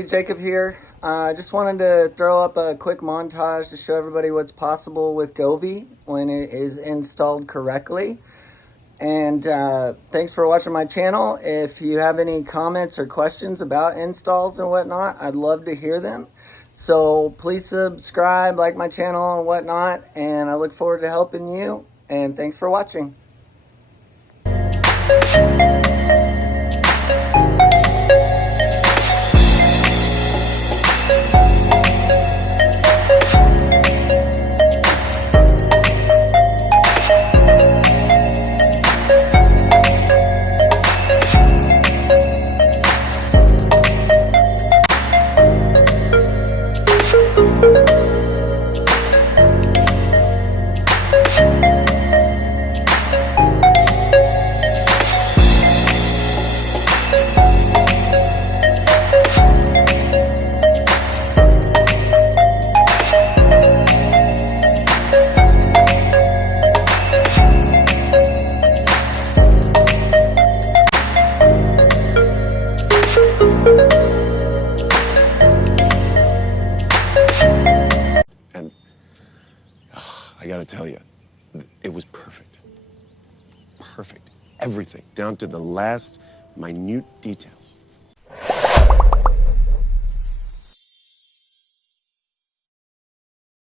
Jacob here. I just wanted to throw up a quick montage to show everybody what's possible with Govee when it is installed correctly. And thanks for watching my channel. If you have any comments or questions about installs and whatnot, I'd love to hear them. So please subscribe, like my channel and whatnot, and I look forward to helping you. And thanks for watching. I gotta tell you, it was perfect. Perfect. Everything, down to the last minute details.